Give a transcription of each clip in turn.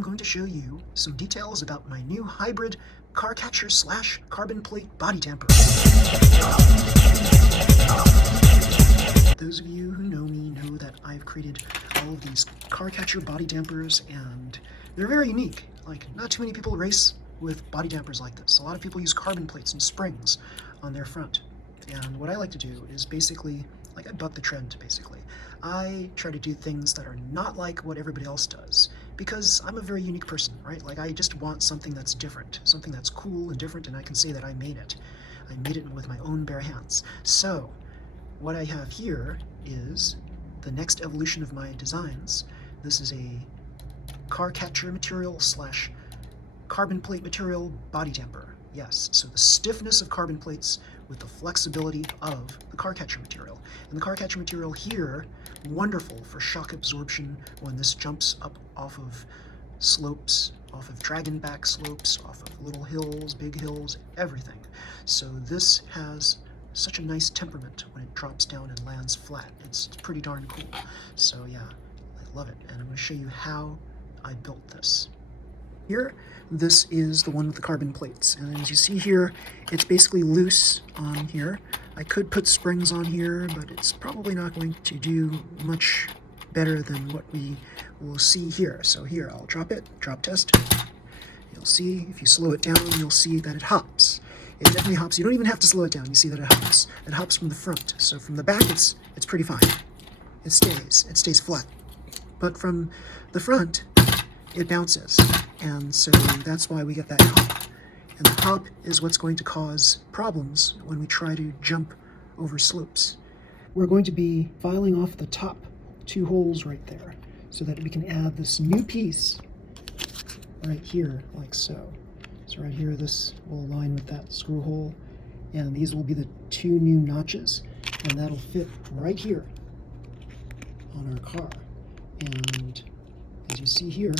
I'm going to show you some details about my new hybrid car catcher slash carbon plate body damper. Those of you who know me know that I've created all of these car catcher body dampers, and they're very unique. Like, not too many people race with body dampers like this. A lot of people use carbon plates and springs on their front. And what I like to do is basically, like, I buck the trend, basically. I try to do things that are not like what everybody else does, because I'm a very unique person, right? Like, I just want something that's different, something that's cool and different, and I can say that I made it. I made it with my own bare hands. So, what I have here is the next evolution of my designs. This is a car catcher material slash carbon plate material body damper. Yes, so the stiffness of carbon plates with the flexibility of the car catcher material. And the car catcher material here, wonderful for shock absorption when this jumps up off of slopes, off of dragon back slopes, off of little hills, big hills, everything. So this has such a nice temperament when it drops down and lands flat. It's pretty darn cool. So yeah, I love it. And I'm going to show you how I built this. Here, this is the one with the carbon plates, and as you see here, it's basically loose on here. I could put springs on here, but it's probably not going to do much better than what we will see here. So here, I'll drop it, drop test. You'll see, if you slow it down, you'll see that it hops. It definitely hops. You don't even have to slow it down. You see that it hops. It hops from the front. So from the back, it's pretty fine. It stays flat. But from the front, it bounces. And so that's why we get that hop. And the hop is what's going to cause problems when we try to jump over slopes. We're going to be filing off the top two holes right there so that we can add this new piece right here, like so. So right here, this will align with that screw hole, and these will be the two new notches, and that'll fit right here on our car. And as you see here,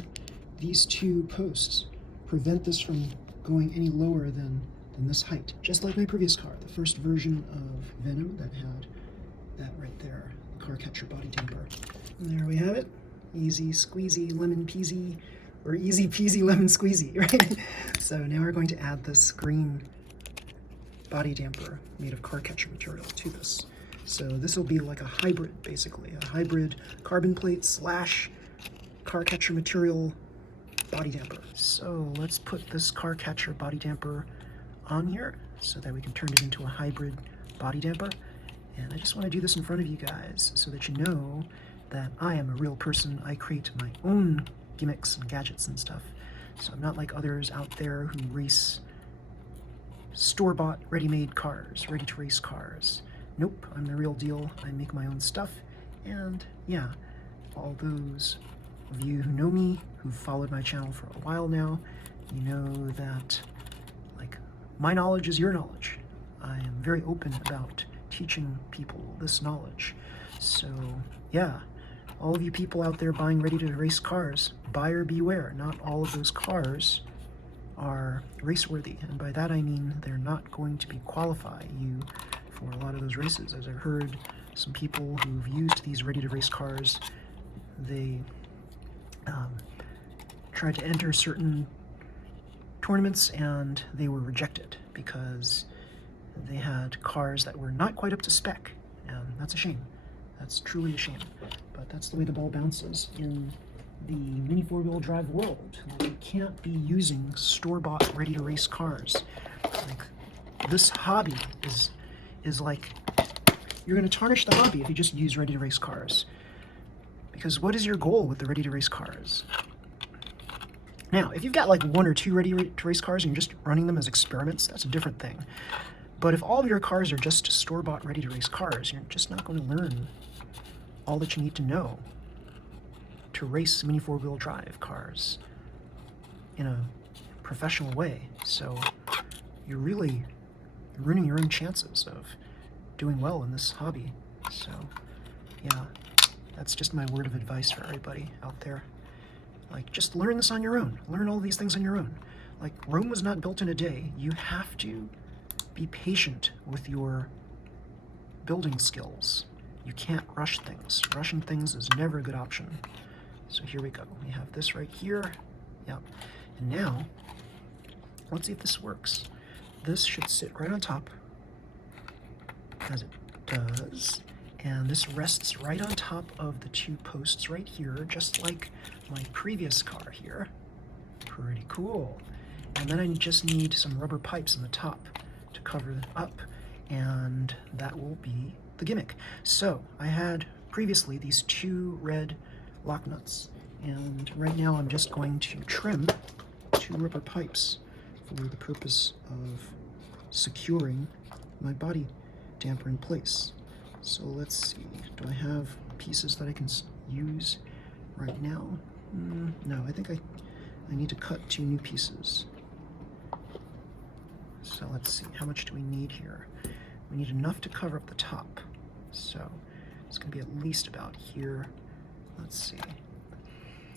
these two posts prevent this from going any lower than this height. Just like my previous car, the first version of Venom that had that right there, the car catcher body damper. And there we have it. Easy squeezy lemon peasy, or easy peasy lemon squeezy, right? So now we're going to add this green body damper made of car catcher material to this. So this will be like a hybrid, basically, a hybrid carbon plate slash car catcher material body damper. So let's put this car catcher body damper on here so that we can turn it into a hybrid body damper. And I just want to do this in front of you guys so that you know that I am a real person. I create my own gimmicks and gadgets and stuff. So I'm not like others out there who race store-bought, ready-made cars, ready-to-race cars. Nope, I'm the real deal. I make my own stuff. And yeah, all those of you who know me, who've followed my channel for a while now, you know that, like, my knowledge is your knowledge. I am very open about teaching people this knowledge. So yeah, all of you people out there buying ready-to-race cars, buyer beware. Not all of those cars are race-worthy, and by that I mean they're not going to be qualify you for a lot of those races. As I've heard some people who've used these ready-to-race cars, they tried to enter certain tournaments and they were rejected because they had cars that were not quite up to spec, and that's a shame. That's truly a shame, but that's the way the ball bounces in the mini four-wheel drive world. Like, you can't be using store-bought, ready-to-race cars. Like, this hobby is like, you're going to tarnish the hobby if you just use ready-to-race cars. Because what is your goal with the ready-to-race cars? Now, if you've got like one or two ready-to-race cars and you're just running them as experiments, that's a different thing. But if all of your cars are just store-bought, ready-to-race cars, you're just not going to learn all that you need to know to race mini four-wheel drive cars in a professional way. So you're really ruining your own chances of doing well in this hobby. So yeah, that's just my word of advice for everybody out there. Like, just learn this on your own. Learn all these things on your own. Like, Rome was not built in a day. You have to be patient with your building skills. You can't rush things. Rushing things is never a good option. So here we go. We have this right here. Yep. And now, let's see if this works. This should sit right on top, as it does. And this rests right on top of the two posts right here, just like my previous car here. Pretty cool. And then I just need some rubber pipes in the top to cover it up, and that will be the gimmick. So I had previously these two red lock nuts, and right now I'm just going to trim two rubber pipes for the purpose of securing my body damper in place. So let's see, do I have pieces that I can use right now? No, I think I need to cut two new pieces. So let's see, how much do we need here? We need enough to cover up the top. So it's gonna be at least about here. Let's see.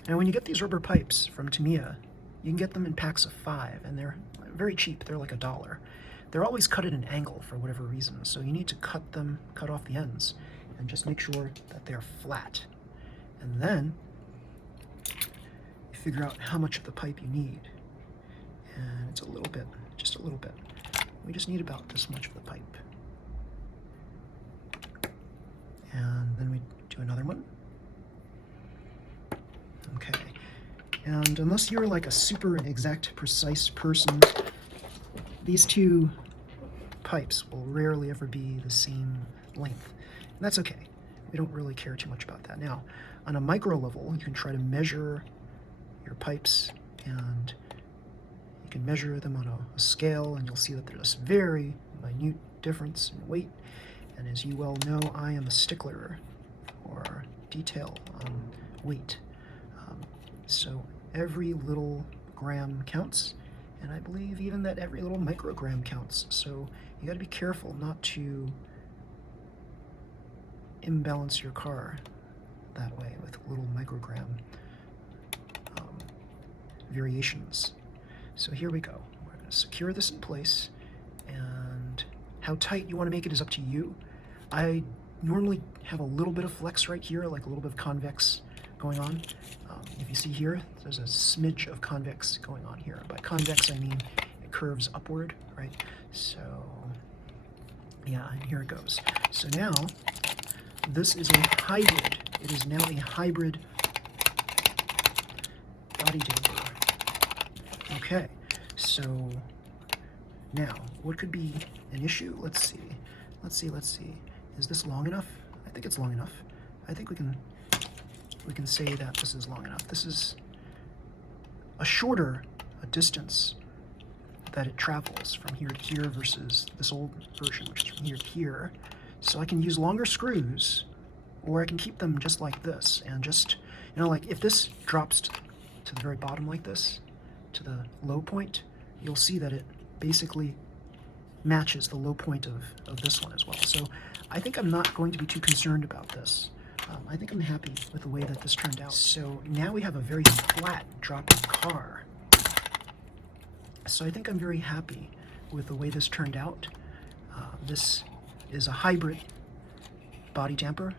And when you get these rubber pipes from Tamiya, you can get them in packs of 5, and they're very cheap. They're like $1. They're always cut at an angle for whatever reason, so you need to cut off the ends, and just make sure that they're flat. And then you figure out how much of the pipe you need. And it's a little bit, just a little bit. We just need about this much of the pipe. And then we do another one. Okay. And unless you're like a super exact, precise person, these two pipes will rarely ever be the same length. And that's okay. We don't really care too much about that. Now, on a micro level, you can try to measure your pipes, and you can measure them on a scale, and you'll see that there's a very minute difference in weight. And as you well know, I am a stickler for detail on weight. So every little gram counts, and I believe even that every little microgram counts. So you got to be careful not to imbalance your car that way with little microgram variations. So here we go. We're going to secure this in place, and how tight you want to make it is up to you. I normally have a little bit of flex right here, like a little bit of convex going on. If you see here, there's a smidge of convex going on here. By convex, I mean it curves upward, right? So, yeah, and here it goes. So now, this is a hybrid. It is now a hybrid body damper. Okay, so now, what could be an issue? Let's see. Is this long enough? I think it's long enough. I think we can say that this is long enough. This is a shorter distance that it travels from here to here versus this old version, which is from here to here. So I can use longer screws, or I can keep them just like this, and just, like if this drops to the very bottom like this, to the low point, you'll see that it basically matches the low point of this one as well. So I think I'm not going to be too concerned about this. I think I'm happy with the way that this turned out. So now we have a very flat dropping car. So I think I'm very happy with the way this turned out. This is a hybrid body damper,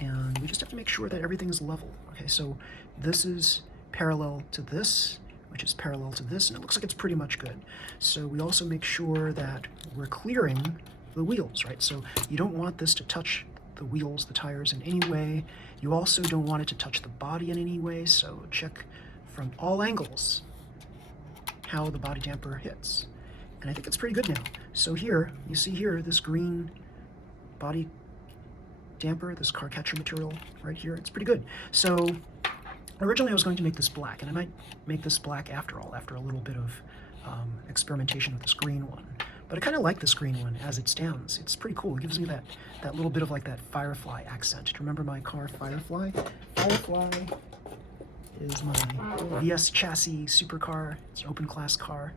and we just have to make sure that everything's level. Okay, so this is parallel to this, which is parallel to this, and it looks like it's pretty much good. So we also make sure that we're clearing the wheels, right? So you don't want this to touch the wheels, the tires in any way. You also don't want it to touch the body in any way, so check from all angles how the body damper hits. And I think it's pretty good now. So here, you see here, this green body damper, this car catcher material right here, it's pretty good. So originally I was going to make this black, and I might make this black after all, after a little bit of experimentation with this green one. But I kind of like this green one as it stands. It's pretty cool. It gives me that little bit of like that Firefly accent. Do you remember my car Firefly? Firefly is my VS chassis supercar. It's an open class car.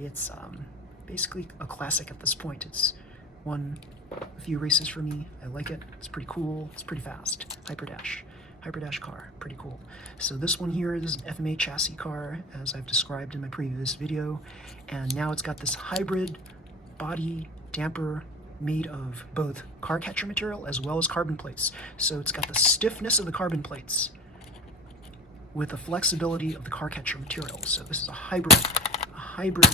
It's basically a classic at this point. It's won a few races for me. I like it. It's pretty cool. It's pretty fast. Hyperdash car, pretty cool. So this one here, this is an FMA chassis car, as I've described in my previous video, and now it's got this hybrid body damper made of both car catcher material as well as carbon plates. So it's got the stiffness of the carbon plates with the flexibility of the car catcher material. So this is a hybrid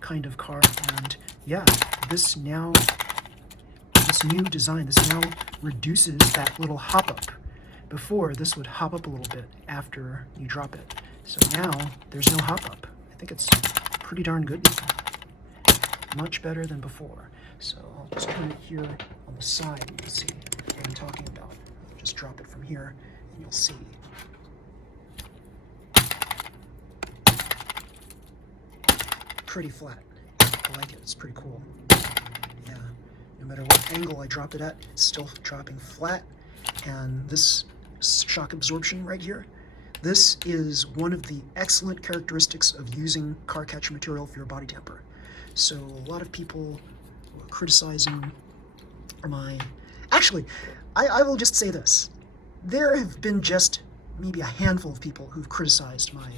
kind of car, and yeah, this new design, this now reduces that little hop up. Before, this would hop up a little bit after you drop it. So now there's no hop up. I think it's pretty darn good. Much better than before. So I'll just put it here on the side and you'll see what I'm talking about. I'll just drop it from here and you'll see. Pretty flat. I like it. It's pretty cool. Yeah. No matter what angle I drop it at, it's still dropping flat. And this shock absorption right here, this is one of the excellent characteristics of using car catcher material for your body damper. So a lot of people were criticizing my... Actually, I will just say this. There have been just maybe a handful of people who've criticized my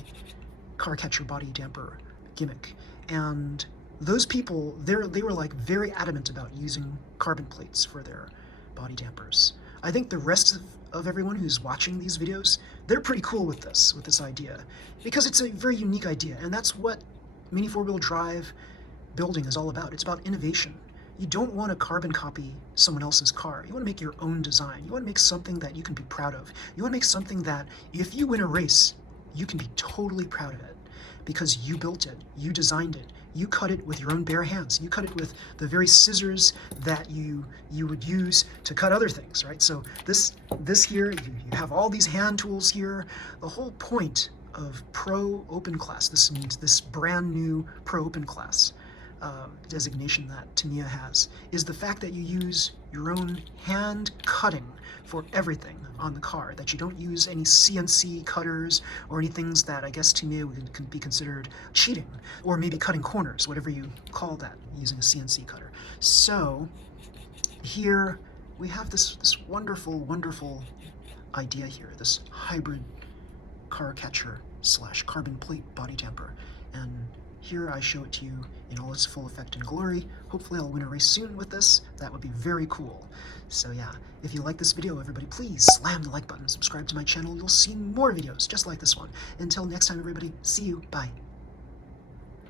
car catcher body damper gimmick. And those people, they were like very adamant about using carbon plates for their body dampers. I think the rest of everyone who's watching these videos, they're pretty cool with this idea, because it's a very unique idea, and that's what Mini 4-wheel drive building is all about. It's about innovation. You don't want to carbon copy someone else's car. You want to make your own design. You want to make something that you can be proud of. You want to make something that if you win a race, you can be totally proud of it, because you built it, you designed it, you cut it with your own bare hands. You cut it with the very scissors that you would use to cut other things, right? So this here, you have all these hand tools here. The whole point of Pro Open Class, this means this brand new Pro Open Class designation that Tamiya has, is the fact that you use your own hand cutting for everything on the car, that you don't use any CNC cutters or any things that I guess Tamiya can be considered cheating, or maybe cutting corners, whatever you call that, using a CNC cutter. So here we have this wonderful idea here, this hybrid car catcher / carbon plate body damper. And here I show it to you in all its full effect and glory. Hopefully I'll win a race soon with this. That would be very cool. So yeah, if you like this video, everybody, please slam the like button, subscribe to my channel. You'll see more videos just like this one. Until next time, everybody, see you, bye.